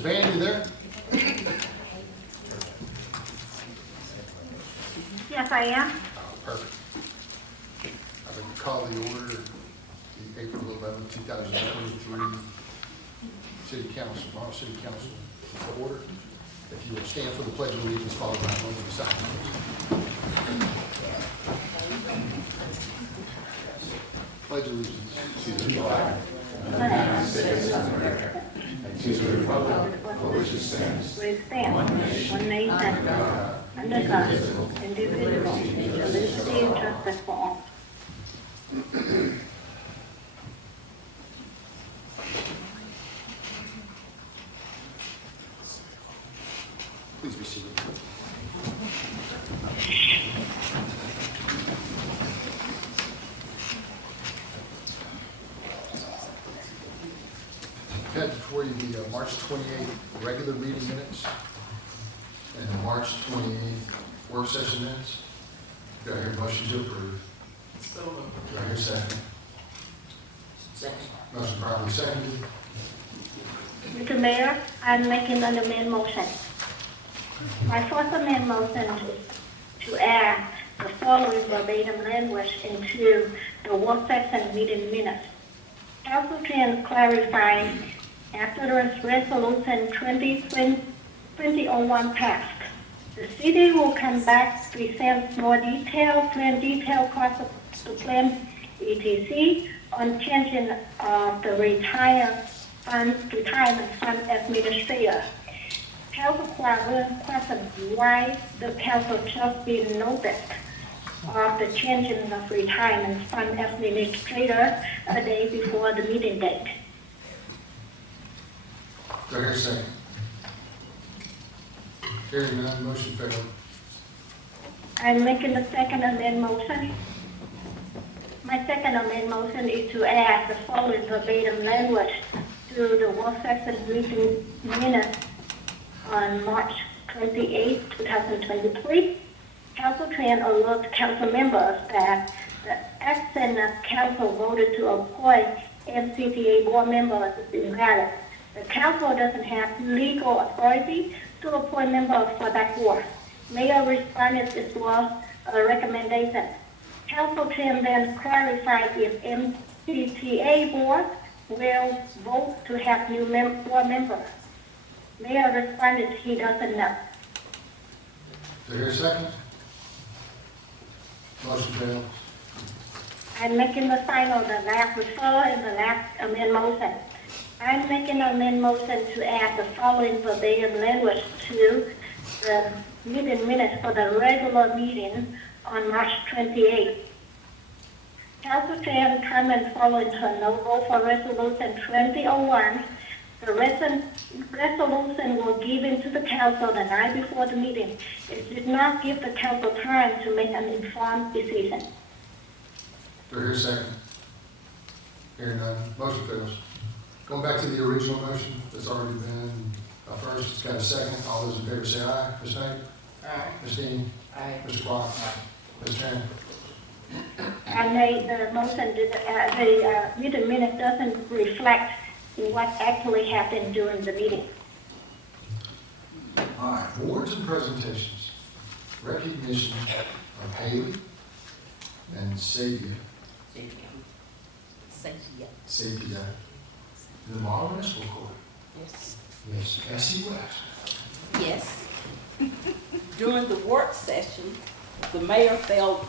Van, you there? Yes, I am. Perfect. I'd like to call the order, the April 11th, 2023 City Council, Morrow City Council to order. If you will stand for the Pledge of Allegiance, followed by a moment of silence. Pledge allegiance to the flag of the United States of America and to the republic for which it stands, One nation, under God, indivisible, with liberty and justice for all. Please be seated. Got before you the March 28th regular meeting minutes and the March 28th work session minutes. Do I hear a motion to approve? So moved. Do I hear a second? Second. Motion properly seconded. Mr. Mayor, I'm making an amendment motion. My first amendment motion is to add the following verbatim language into the work session meeting minutes. Council can clarify after the resolution 2001 passed. The city will come back, present more detailed cost of the plan, etc., on changing of the retirement fund administrator. Council questions why the council just didn't notice of the changing of retirement fund administrator a day before the meeting date. Do I hear a second? Hearing none, motion failed. I'm making the second amendment motion. My second amendment motion is to add the following verbatim language to the work session meeting minutes on March 28, 2023. Council can alert council members that the action of council voted to appoint MCTA board members is invalid. The council doesn't have legal authority to appoint members for that board. Mayor responded as well a recommendation. Council can then clarify if MCTA board will vote to have new board members. Mayor responded he doesn't know. Do I hear a second? Motion failed. I'm making the last referral and the last amendment motion. I'm making an amendment motion to add the following verbatim language to the meeting minutes for the regular meeting on March 28th. Council can comment following her no vote for resolution 2001. The resolution was given to the council the night before the meeting. It did not give the council time to make an informed decision. Do I hear a second? Hearing none, motion fails. Going back to the original motion that's already been first, it's got a second. All those in favor say aye. Ms. Knight? Aye. Ms. Dean? Aye. Mr. Clark? Ms. Tran? I made the motion, the meeting minute doesn't reflect what actually happened during the meeting. All right, awards and presentations. Recognition of Haley and Sabia, Sabia, in the Morrow Municipal Court. Yes. Yes, Cassie West. Yes. During the work session, the mayor felt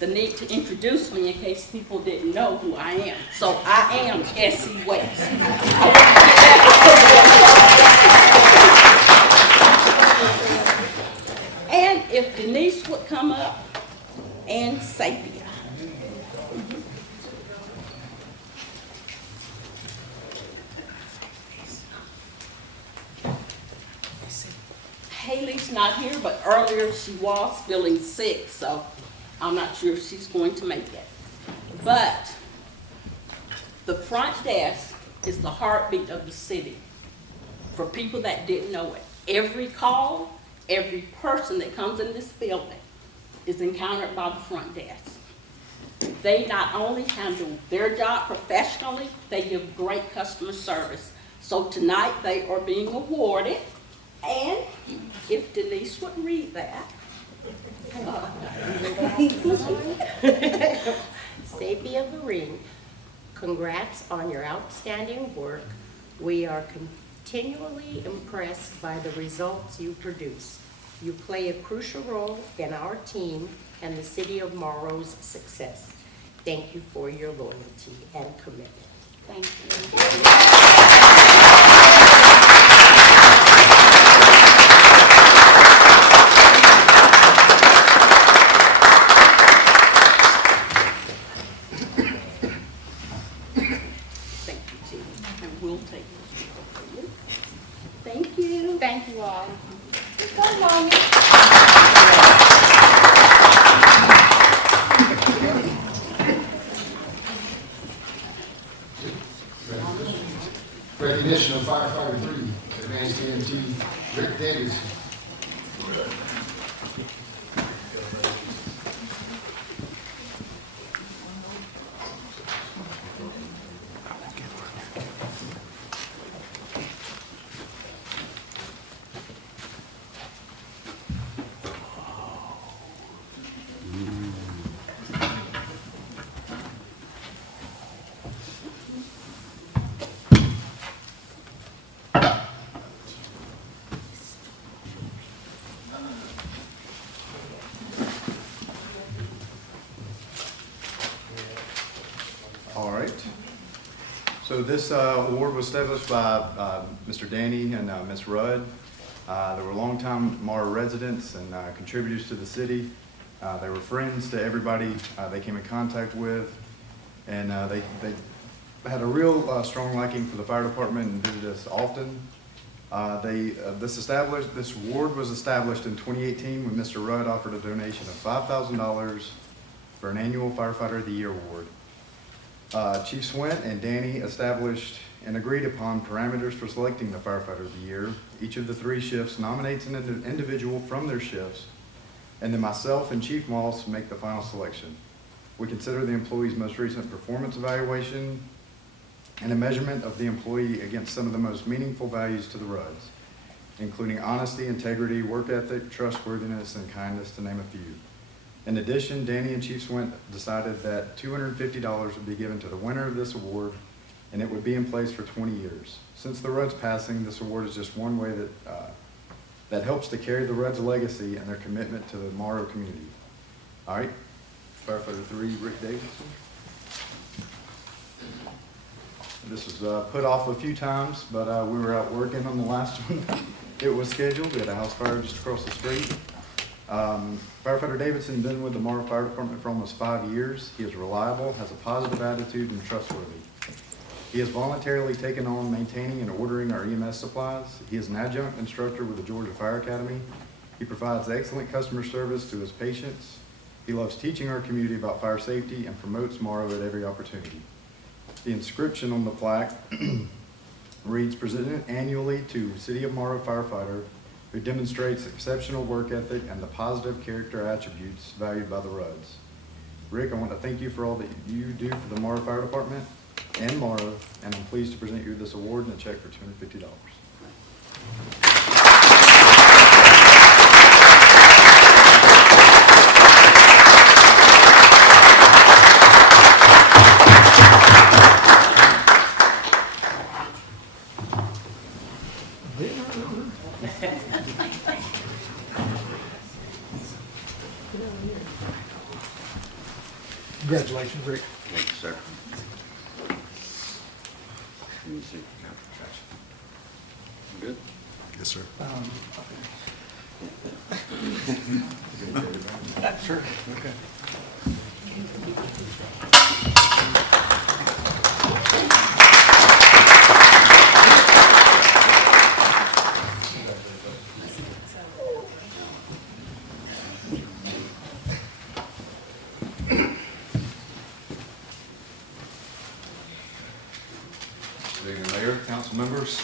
the need to introduce me in case people didn't know who I am. So I am Essie West. And if Denise would come up, and Sapia. Haley's not here, but earlier she was feeling sick, so I'm not sure if she's going to make it. But the front desk is the heartbeat of the city. For people that didn't know it, every call, every person that comes in this building is encountered by the front desk. They not only handle their job professionally, they give great customer service. So tonight they are being awarded, and if Denise would read that. Sapia Vereen, congrats on your outstanding work. We are continually impressed by the results you produce. You play a crucial role in our team and the city of Morrow's success. Thank you for your loyalty and commitment. Thank you. Thank you, Jean. And we'll take this for you. Thank you. Thank you all. Come on. Recognition of firefighter 3, advanced EMT Rick Davis. All right. So this award was established by Mr. Danny and Ms. Rudd. They were longtime Morrow residents and contributors to the city. They were friends to everybody they came in contact with, and they had a real strong liking for the fire department and visited us often. This award was established in 2018 when Mr. Rudd offered a donation of $5,000 for an annual Firefighter of the Year award. Chief Swint and Danny established and agreed upon parameters for selecting the Firefighter of the Year. Each of the 3 shifts nominates an individual from their shifts, and then myself and Chief Moss make the final selection. We consider the employee's most recent performance evaluation and a measurement of the employee against some of the most meaningful values to the Rudds, including honesty, integrity, work ethic, trustworthiness, and kindness, to name a few. In addition, Danny and Chief Swint decided that $250 would be given to the winner of this award, and it would be in place for 20 years. Since the Rudds' passing, this award is just one way that helps to carry the Rudds' legacy and their commitment to the Morrow community. All right, Firefighter 3, Rick Davidson. This was put off a few times, but we were out working on the last one. It was scheduled. We had a house fire just across the street. Firefighter Davidson has been with the Morrow Fire Department for almost 5 years. He is reliable, has a positive attitude, and trustworthy. He has voluntarily taken on maintaining and ordering our EMS supplies. He is an adjunct instructor with the Georgia Fire Academy. He provides excellent customer service to his patients. He loves teaching our community about fire safety and promotes Morrow at every opportunity. The inscription on the plaque reads, presented annually to City of Morrow firefighter who demonstrates exceptional work ethic and the positive character attributes valued by the Rudds. Rick, I want to thank you for all that you do for the Morrow Fire Department and Morrow, and I'm pleased to present you this award and a check for $250. Congratulations, Rick. Thank you, sir. Let me see. Good? Yes, sir. Sure, okay. Good evening, Mayor, council members,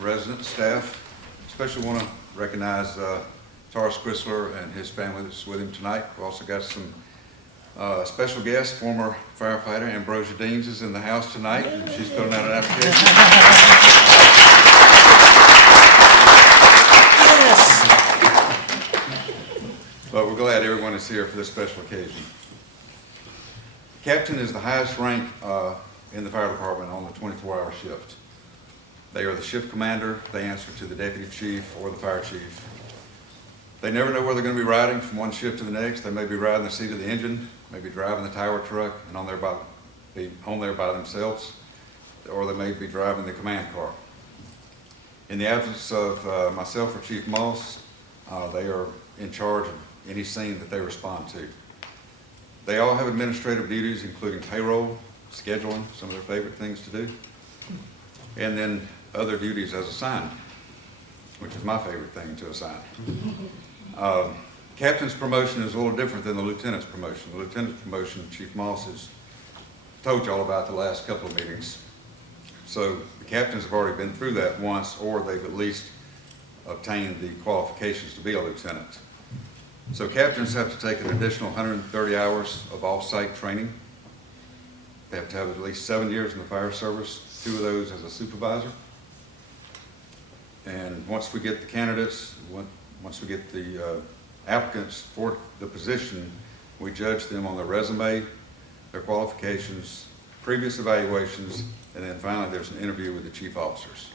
residents, staff. Especially want to recognize Taurus Chrysler and his family that's with him tonight. We've also got some Special guest, former firefighter Ambrosia Deans is in the house tonight, and she's filling out an application. But we're glad everyone is here for this special occasion. Captain is the highest rank in the fire department on the 24-hour shift. They are the shift commander. They answer to the deputy chief or the fire chief. They never know where they're going to be riding from one shift to the next. They may be riding the seat of the engine, maybe driving the tower truck and be on there by themselves, or they may be driving the command car. In the absence of myself or Chief Moss, they are in charge of any scene that they respond to. They all have administrative duties, including payroll, scheduling, some of their favorite things to do, and then other duties as assigned, which is my favorite thing to assign. Captain's promotion is a little different than the lieutenant's promotion. The lieutenant's promotion, Chief Moss has told you all about the last couple of meetings. So the captains have already been through that once, or they've at least obtained the qualifications to be a lieutenant. So captains have to take an additional 130 hours of off-site training. They have to have at least 7 years in the fire service, 2 of those as a supervisor. And once we get the candidates, once we get the applicants for the position, we judge them on their resume, their qualifications, previous evaluations, and then finally there's an interview with the chief officers.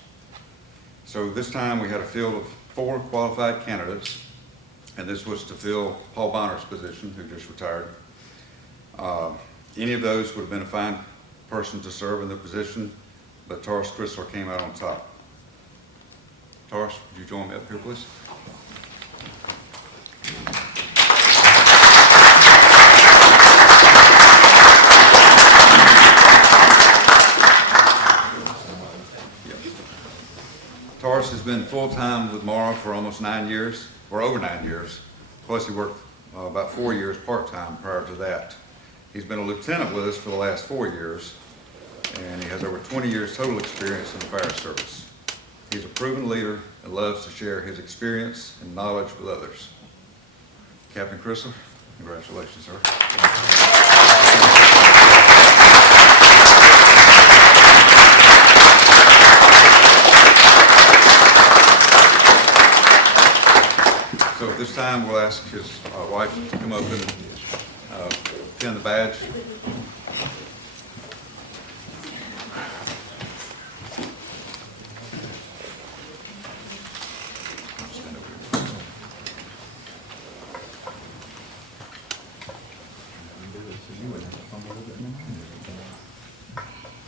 So this time we had a field of 4 qualified candidates, and this was to fill Paul Bonner's position, who just retired. Any of those would have been a fine person to serve in the position, but Taurus Chrysler came out on top. Taurus, would you join me up here, please? Taurus has been full-time with Morrow for almost 9 years, or over 9 years. Plus he worked about 4 years part-time prior to that. He's been a lieutenant with us for the last 4 years, and he has over 20 years total experience in the fire service. He's a proven leader and loves to share his experience and knowledge with others. Captain Chrysler, congratulations, sir. So at this time, we'll ask his wife to come up and pin the badge.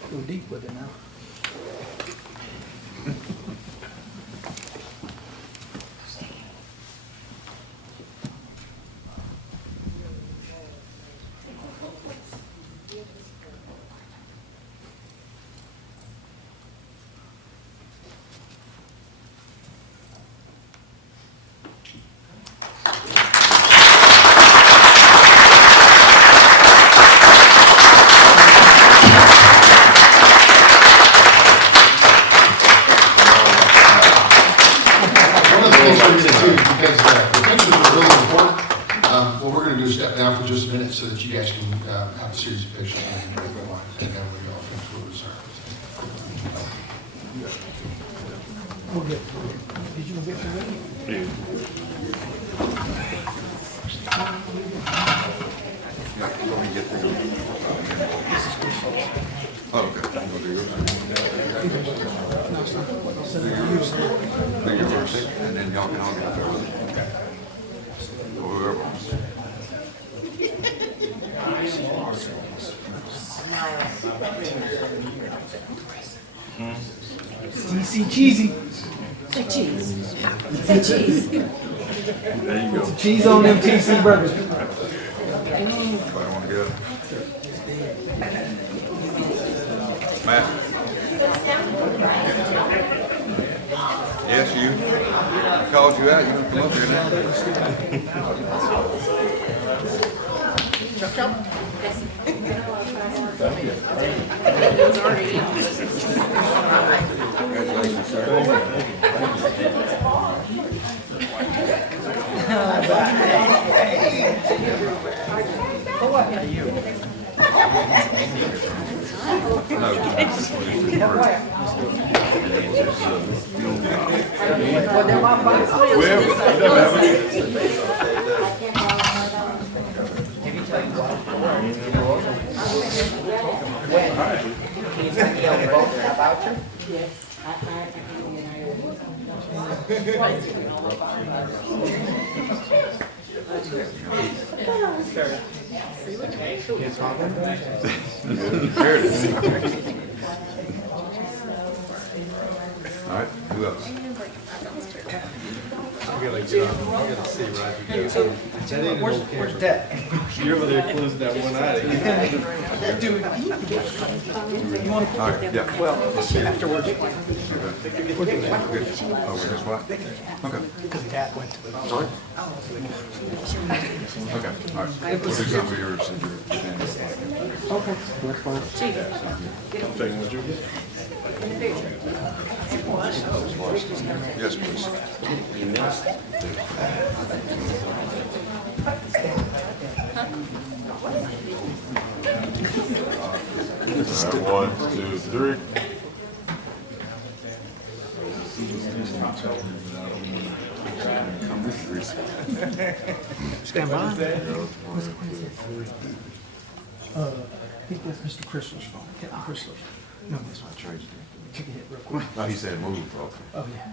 Go deep with it now. Because the pictures are really important. What we're going to do is step down for just a minute so that you guys can have a series of pictures and then we all finish what was We'll get through it. Did you get through it? Oh, okay. We'll do yours. Do yours, and then y'all can all get up there with it. Okay. Or whoever wants. TC cheesy. Say cheese. Say cheese. There you go. Cheese on them TC burgers. Anybody want to get up? Matt? Yes, you. I called you out. You want to come up here now? Chop chop. Congratulations, sir. There it is. All right, who else? Where's that? You're over there closing that one eye. All right, yeah. Well, afterwards, Oh, here's what? Okay. because the cat went to the. Okay, all right. We'll do some of yours and your. Okay, that's fine. Taking what you get. Yes, please. All right, 1, 2, 3. Stand by. I think that's Mr. Chrysler's phone. Captain Chrysler's. No, that's not Tracy. Take a hit real quick. Oh, he said move, okay. Oh, yeah.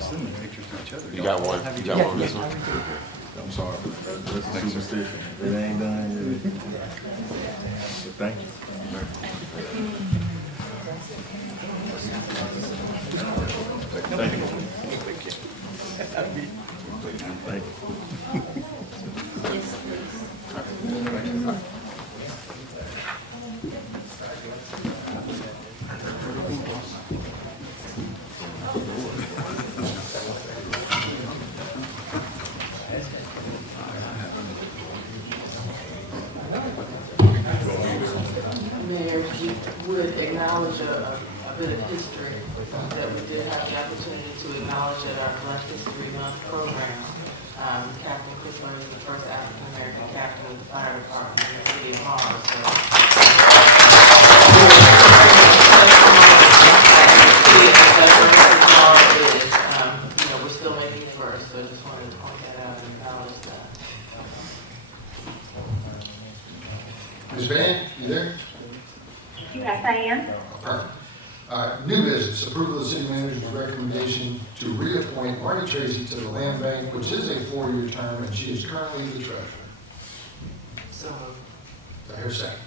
Send the pictures to each other. You got one, you got one of this one? I'm sorry. That's a superstition. It ain't done yet. Thank you. Thank you. Thank you. Mayor, if you would acknowledge a bit of history, that we did have the opportunity to acknowledge that our Black History Month program, Captain Chrysler is the first African-American captain of the fire department in the city of Morrow. So, we're still making it first, so I just wanted to point that out and acknowledge that. Ms. Van, you there? Yes, I am. Perfect. New business, approval of the city manager's recommendation to reappoint Marty Tracy to the land bank, which is a 4-year term, and she is currently the treasurer. So, Do I hear a second?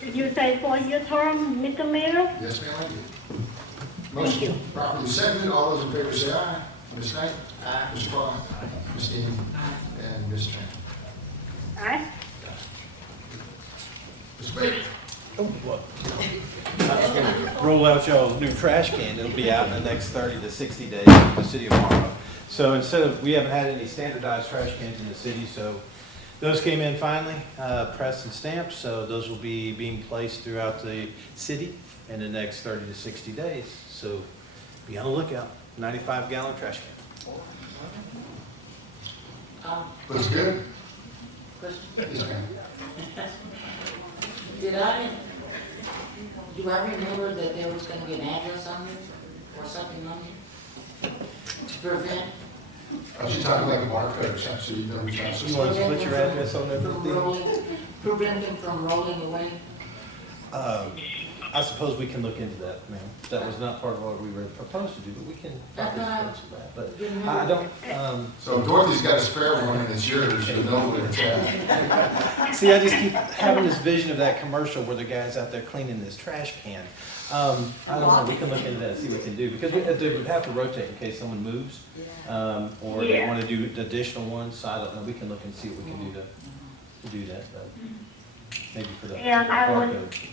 Did you say 4-year term, Mr. Mayor? Yes, ma'am, I did. Thank you. Motion properly seconded. All those in favor say aye. Ms. Knight? Aye. Mr. Vaughn? Ms. Dean? And Ms. Tran? Aye. Ms. Baker? Roll out y'all's new trash can. It'll be out in the next 30 to 60 days in the city of Morrow. So we haven't had any standardized trash cans in the city, so those came in finally, pressed and stamped, so those will be being placed throughout the city in the next 30 to 60 days. So be on the lookout, 95-gallon trash can. Looks good? question? Yes, ma'am. Do I remember that there was gonna be an address on there or something on there? To prevent She's talking like a barcode or something, so you know which house You it's want in. to put your address on there for the from deed? rolling, preventing from rolling away? I suppose we can look into that, ma'am. That was not part of what we were proposed to do, but we can probably discuss that. But I don't, So if Dorothy's got a spare one and it's yours, you'll know where it's at. see, I just keep having this vision of that commercial where the guy's out there cleaning this trash can. I don't know, we can look into that and see what we can do, because we would have to rotate in case someone moves, or they want to do additional ones, so I don't know, we can look and see what we can do to do that, but maybe for the And I would- barcode.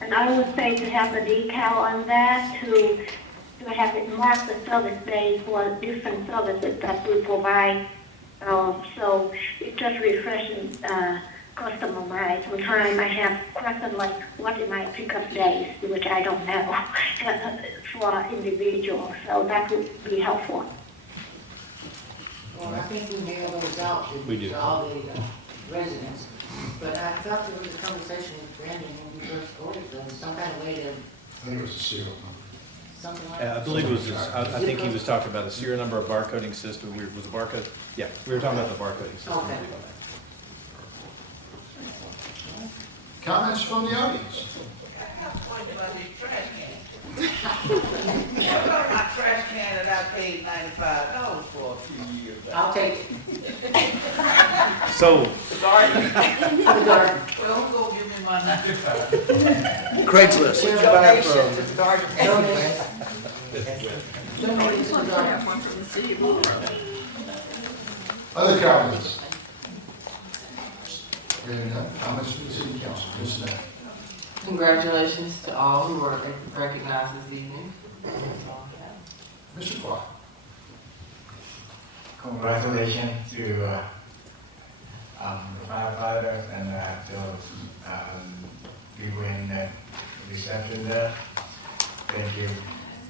And I would say to have a decal on that, to have it mark the service days for different services that we provide. So it just refreshes customer mind. Sometimes I have questions like, what are my pickup days, which I don't know for individuals. So that would be helpful. Well, I think we mail those out We do. to all the residents. But I thought there was a conversation with Brandon when we first ordered those, some kind of way to, I think it was a serial number. something like I that. believe it was, I think he was talking about a serial number, a barcoding system. Was a barcode? Yeah, we were talking about the barcoding system. Okay. Comments from the audience? My trash can that I paid $95 for a few years back. I'll take it. So, The garden. The garden. Well, go give me my 95. Craigslist. Donation to the garden. Donate. Donate it to the garden. Other comments? Hearing none, comments from the city council, Ms. Smith. Congratulations to all who were recognized this evening. Mr. Clark. Congratulations to the firefighters and those people in the reception there. Thank you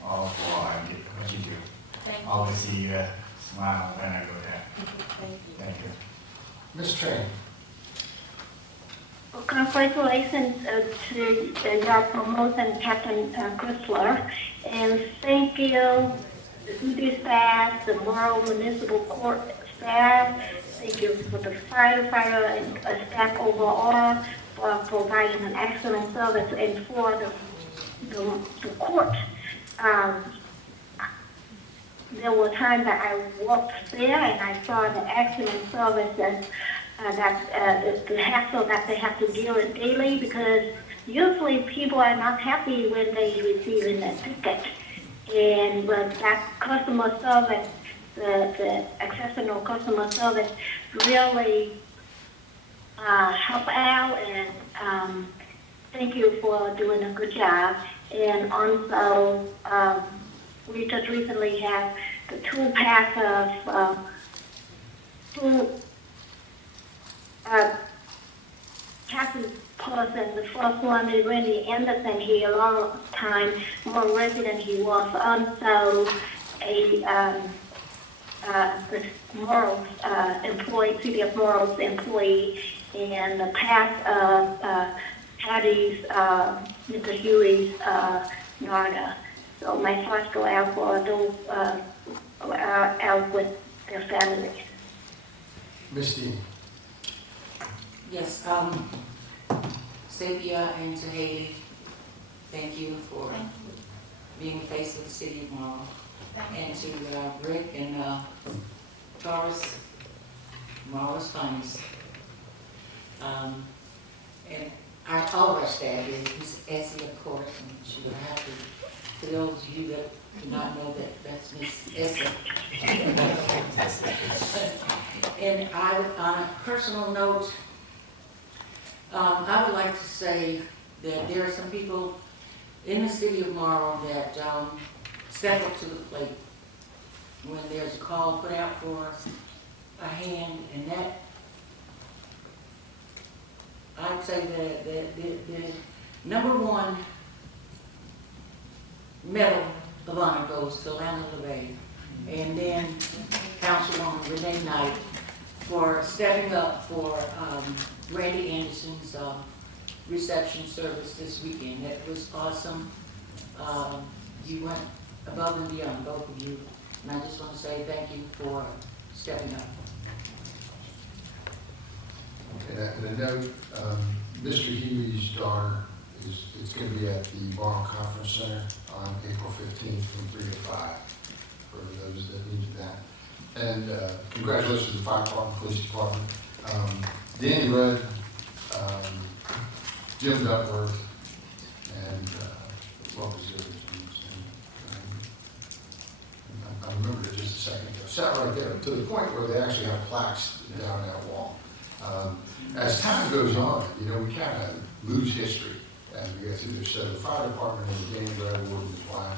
all for what you do. Always see you smile when I go there. Thank you. Ms. Train. Congratulations to your promotion, Captain Chrysler, and thank you, the duty staff, the Morrow Municipal Court staff, thank you for the firefighter and staff overall for providing an excellent service, and for the court. There were times that I walked there and I saw the excellent service and the hassle that they have to deal with daily, because usually people are not happy when they receive a ticket. And with that customer service, the exceptional customer service really help out, and thank you for doing a good job. And also, we just recently have the two pass of two Captain person. The first one is Randy Anderson. He a long time more resident. He was also a the Morrow employee, City of Morrow's employee, and the past of Patty's, Mr. Huey's daughter. So my thoughts go out for those out with their families. Ms. Dean. Yes, Cynthia and to Haley, thank you for being the face of the city of Morrow. And to Rick and Taurus, Morrow's finest. And all of our staff is Miss Essie, of course, and she would have to, for those of you that do not know that that's Miss Essie. And I would, on a personal note, I would like to say that there are some people in the city of Morrow that step up to the plate when there's a call put out for a hand, and that, I'd say the number one medal of honor goes to Lana LeVay, and then Councilwoman Renee Knight for stepping up for Randy Anderson's reception service this weekend. That was awesome. You went above and beyond, both of you, and I just want to say thank you for stepping up. And a note, Mr. Huey's daughter it's going to be at the Morrow Conference Center on April 15th from 3 to 5, for those that need that. And congratulations to the fire department, police department, Danny Rudd, Jim Duckworth, and what was the other team's name? I remember it just a second ago. Sat right there to the point where they actually have plaques down that wall. As time goes on, you know, we kind of lose history as we go through this. So the fire department and the Danny Rudd Award was why.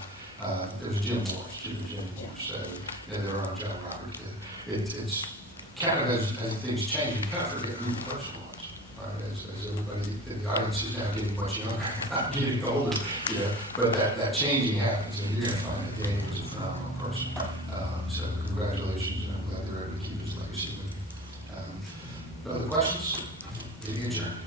There's Jim Morris, Jim Morris, so they're on John Roberts. It's kind of as things change, you kind of forget who the person was, right? As everybody in the audience is now getting much younger, not getting older, you know. But that changing happens, and you're going to find that Danny was a phenomenal person. So congratulations, and I'm glad they're able to No other questions? Meeting adjourned.